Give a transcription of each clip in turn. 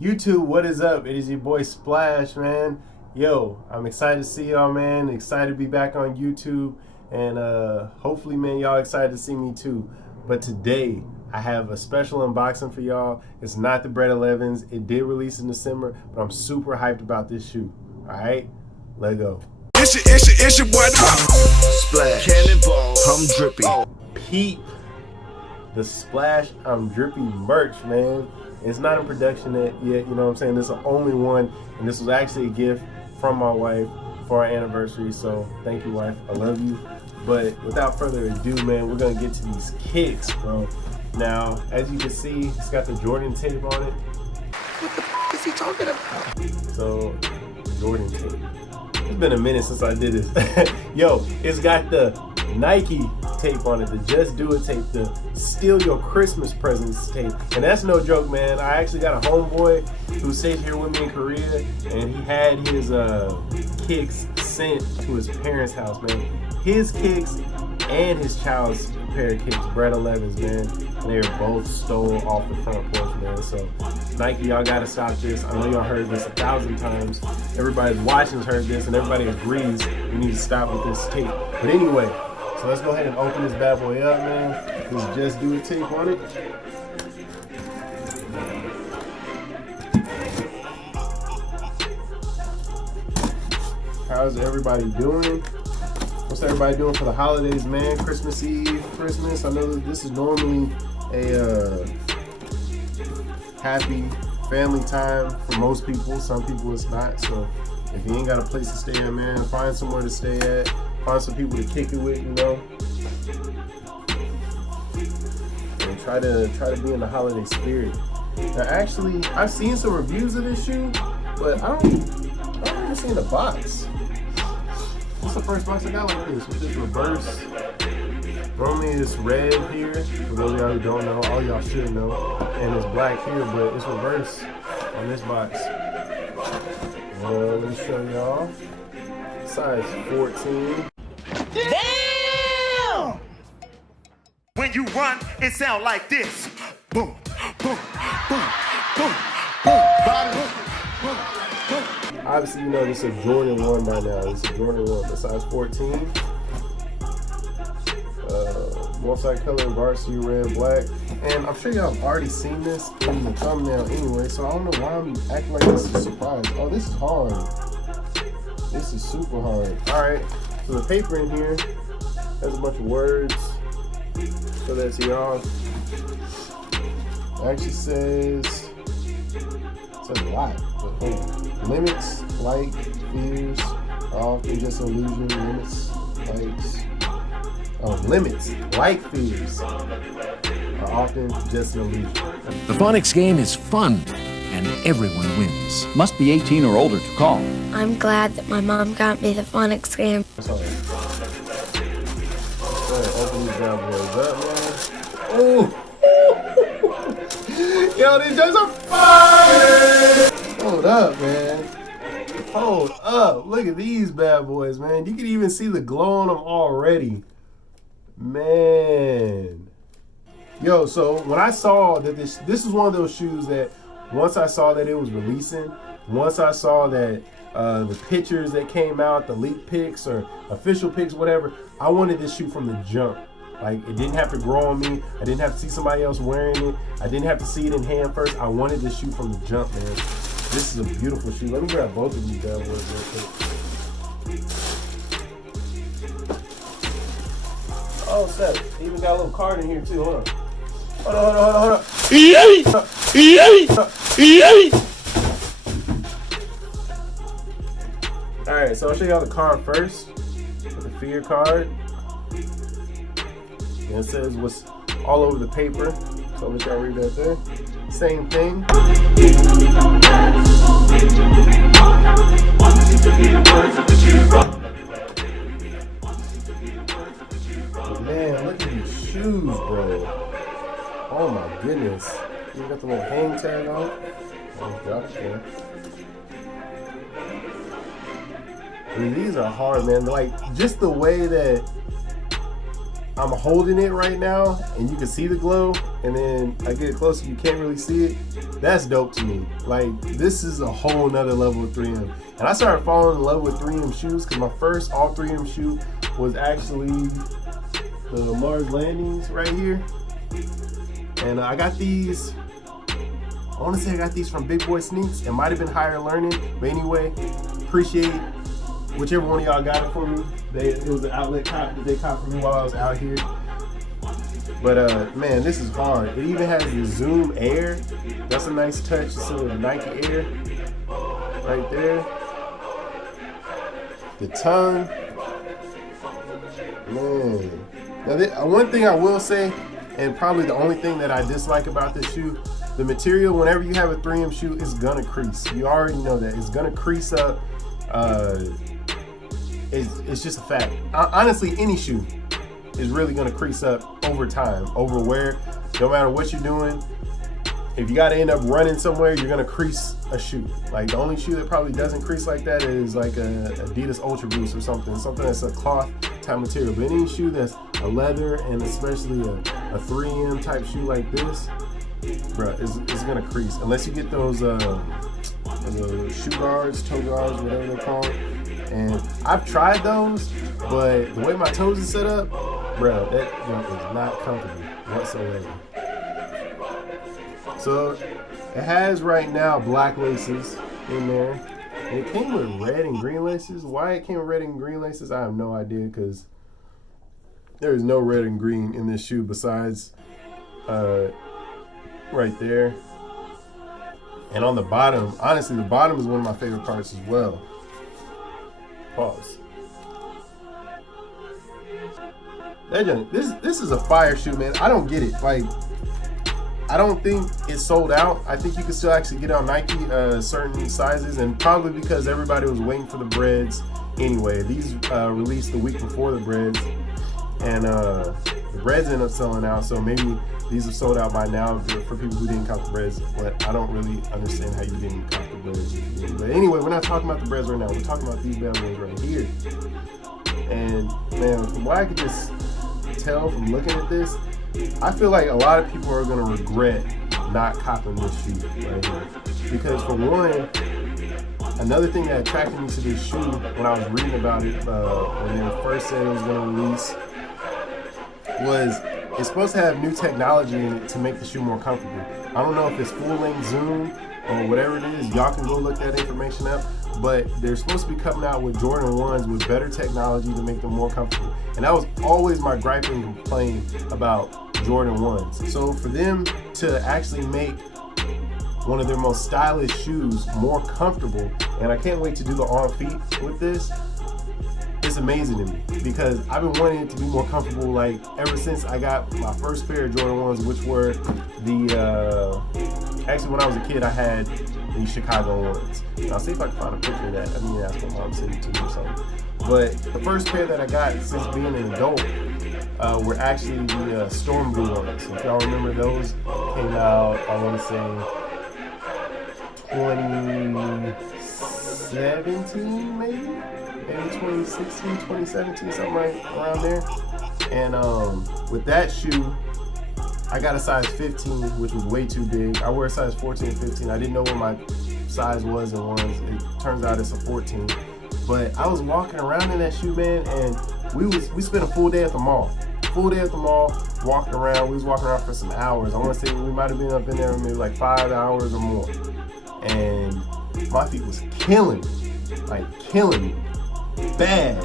YouTube, what is up? It is your boy Splash, man. Yo, I'm excited to see y'all, man. Excited to be back on YouTube. And hopefully, man, y'all excited to see me too. But today, I have a special unboxing for y'all. It's not the Bred 11s. It did release in December, but I'm super hyped about this shoe. All right, let's go. It's your boy Splash, Cannonball, I'm drippy. Peep the Splash I'm Drippy merch, man. It's not in production yet, you know what I'm saying? This is the only one, and this was actually a gift from my wife for our anniversary, so thank you, wife. I love you. But without further ado, man, we're gonna get to these kicks, bro. Now, as you can see, it's got the Jordan tape on it. What the f is he talking about? So, Jordan tape. It's been a minute since I did this. Yo, it's got the Nike tape on it, the Just Do It tape, the Steal Your Christmas Presents tape. And that's no joke, man. I actually got a homeboy who stayed here with me in Korea, and he had his kicks sent to his parents' house, man. His kicks and his child's pair of kicks, Bred 11s, man. And they were both stolen off the front porch, man. So Nike, y'all gotta stop this. I know y'all heard this 1,000 times. Everybody's watching has heard this, and everybody agrees we need to stop with this tape. But anyway, so let's go ahead and open this bad boy up, man. This Just Do It tape on it. How's everybody doing? What's everybody doing for the holidays, man? Christmas Eve, Christmas. I know that this is normally a happy family time for most people. Some people it's not. So if you ain't got a place to stay at, man, find somewhere to stay at. Find some people to kick it with, you know. And try to be in the holiday spirit. Now, actually, I've seen some reviews of this shoe, but I don't even see the box. What's the first box I got like this? With this reverse. Normally it's red here, for those of y'all who don't know, all y'all should know. And it's black here, but it's reverse on this box. Well, let me show y'all. Size 14. Damn! When you run, it sound like this. Boom, boom, boom, boom, boom. Body. Boom, boom. Obviously, you know this is a Jordan 1 by now. This is a Jordan 1, the size 14. Multi-color varsity red, black. And I'm sure y'all have already seen this in the thumbnail anyway, so I don't know why I'm acting like this is a surprise. Oh, this is hard. This is super hard. Alright, so the paper in here has a bunch of words. So that's y'all. It actually says a lot, but hold on. Limits, like, fears are often just an illusion. Limits, like fears are often just an illusion. The phonics game is fun, and everyone wins. Must be 18 or older to call. I'm glad that my mom got me the phonics game. That's all right. Go ahead, open these bad boys up, man. Ooh! Yo, these jokes are fire! Hold up, man. Hold up. Look at these bad boys, man. You can even see the glow on them already. Man. Yo, so when I saw that this is one of those shoes that once I saw that it was releasing, once I saw that the pictures that came out, the leak pics or official pics, whatever, I wanted this shoe from the jump. Like, it didn't have to grow on me. I didn't have to see somebody else wearing it. I didn't have to see it in hand first. I wanted this shoe from the jump, man. This is a beautiful shoe. Let me grab both of these bad boys real quick. Oh, snap. Even got a little card in here, too. Hold on. Hold up. Alright, so I'll show y'all the card first. With the fear card. And it says what's all over the paper. So I'll let y'all read that there. Same thing. Man, look at these shoes, bro. Oh my goodness. You got the little hang tag on. Oh, drop it there. I mean, these are hard, man. Like, just the way that I'm holding it right now and you can see the glow, and then I get closer, you can't really see it. That's dope to me. Like, this is a whole nother level of 3M. And I started falling in love with 3M shoes because my first all 3M shoe was actually the Mars Landings right here. And I got these, I want to say I got these from Big Boy Sneaks. It might have been Higher Learning, but anyway, appreciate whichever one of y'all got it for me. It was an outlet cop that they caught for me while I was out here. But man, this is hard. It even has the Zoom Air. That's a nice touch. It's a Nike Air right there. The tongue, man. Now, one thing I will say, and probably the only thing that I dislike about this shoe, the material. Whenever you have a 3M shoe, it's gonna crease. You already know that it's gonna crease up. It's just a fact. Honestly, any shoe is really gonna crease up over time, over wear. No matter what you're doing, if you gotta end up running somewhere, you're gonna crease a shoe. Like, the only shoe that probably doesn't crease like that is like a Adidas Ultra Boost or something that's a cloth type material. But any shoe that's a leather, and especially a 3M type shoe like this, bruh, it's gonna crease unless you get those shoe guards, toe guards, whatever they're called. And I've tried those, but the way my toes are set up, bro, that is not comfortable whatsoever. So it has right now black laces in there. And it came with red and green laces. Why it came with red and green laces, I have no idea, because there is no red and green in this shoe besides right there. And on the bottom, honestly, the bottom is one of my favorite parts as well. Pause. This is a fire shoe, man. I don't get it. Like, I don't think it's sold out. I think you can still actually get it on Nike certain sizes, and probably because everybody was waiting for the breads anyway. These released the week before the breads, and the breads ended up selling out, so maybe these are sold out by now for people who didn't cop the breads, but I don't really understand how you didn't cop the breads. But anyway, we're not talking about the breads right now. We're talking about these bad boys right here. And man, from what I could just tell from looking at this, I feel like a lot of people are going to regret not copping this shoe right here. Because for one, another thing that attracted me to this shoe when I was reading about it, when they first said it was going to release, was it's supposed to have new technology in it to make the shoe more comfortable. I don't know if it's full-length Zoom or whatever it is. Y'all can go look that information up. But they're supposed to be coming out with Jordan 1s with better technology to make them more comfortable. And that was always my gripe and complaint about Jordan 1s. So for them to actually make one of their most stylish shoes more comfortable, and I can't wait to do the on feet with this, it's amazing to me, because I've been wanting it to be more comfortable like ever since I got my first pair of Jordan 1s, which were actually when I was a kid I had these Chicago 1s. And I'll see if I can find a picture of that. I mean, ask my mom to send it to me or something. But the first pair that I got since being an adult were actually the Storm Blue ones. If y'all remember, those came out, I want to say 2017 maybe 2016, 2017, something right around there. And with that shoe, I got a size 15, which was way too big. I wear a size 14 and 15. I didn't know what my size was in ones. It turns out it's a 14. But I was walking around in that shoe, man, and we spent a full day at the mall. Walking around. We was walking around for some hours. I want to say we might have been up in there maybe like 5 hours or more. And my feet was killing me. Bad.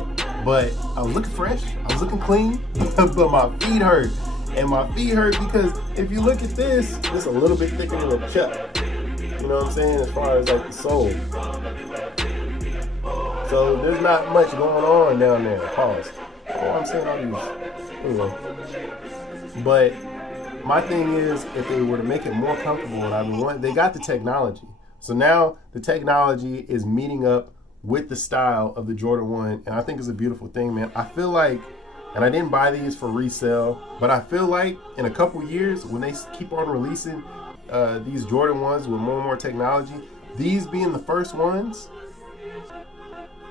But I was looking fresh. I was looking clean. But my feet hurt. And my feet hurt because if you look at this, it's a little bit thicker than a Chuck. You know what I'm saying? As far as like the sole. So there's not much going on down there. Pause. Oh, I'm saying all these. Anyway. But my thing is, if they were to make it more comfortable, and they got the technology. So now the technology is meeting up with the style of the Jordan 1. And I think it's a beautiful thing, man. I feel like, and I didn't buy these for resale, but I feel like in a couple years, when they keep on releasing these Jordan 1s with more and more technology, these being the first ones,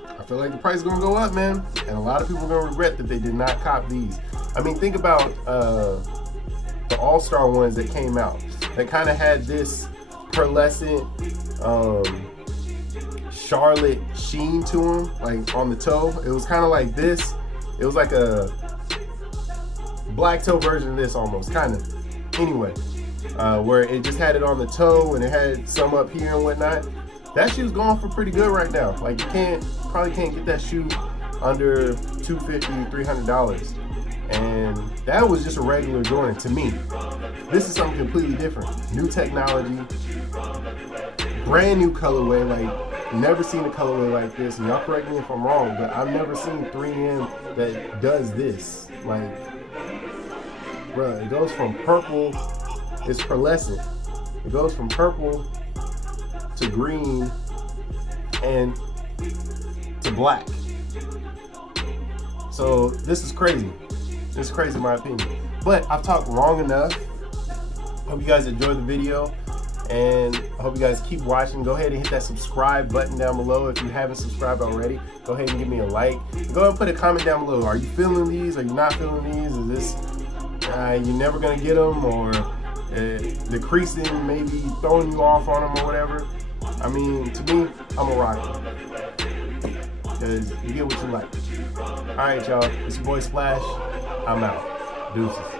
I feel like the price is going to go up, man. And a lot of people are going to regret that they did not cop these. I mean, think about the All-Star ones that came out. That kind of had this pearlescent Charlotte sheen to them, like on the toe. It was kind of like this. It was like a black toe version of this almost, kind of. Anyway, where it just had it on the toe and it had some up here and whatnot. That shoe's going for pretty good right now. Like, you probably can't get that shoe under $250, $300. And that was just a regular Jordan to me. This is something completely different. New technology, brand new colorway. Like, never seen a colorway like this. And y'all correct me if I'm wrong, but I've never seen 3M that does this. Like, bruh, it goes from purple, it's pearlescent. It goes from purple to green and to black. So this is crazy. This is crazy in my opinion. But I've talked long enough. Hope you guys enjoyed the video, and I hope you guys keep watching. Go ahead and hit that subscribe button down below if you haven't subscribed already. Go ahead and give me a like. Go ahead and put a comment down below. Are you feeling these? Are you not feeling these? Is this you never gonna get them, or the creasing maybe throwing you off on them or whatever? I mean, to me, I'm a rock it, because you get what you like. All right, y'all. It's your boy Splash. I'm out. Deuces.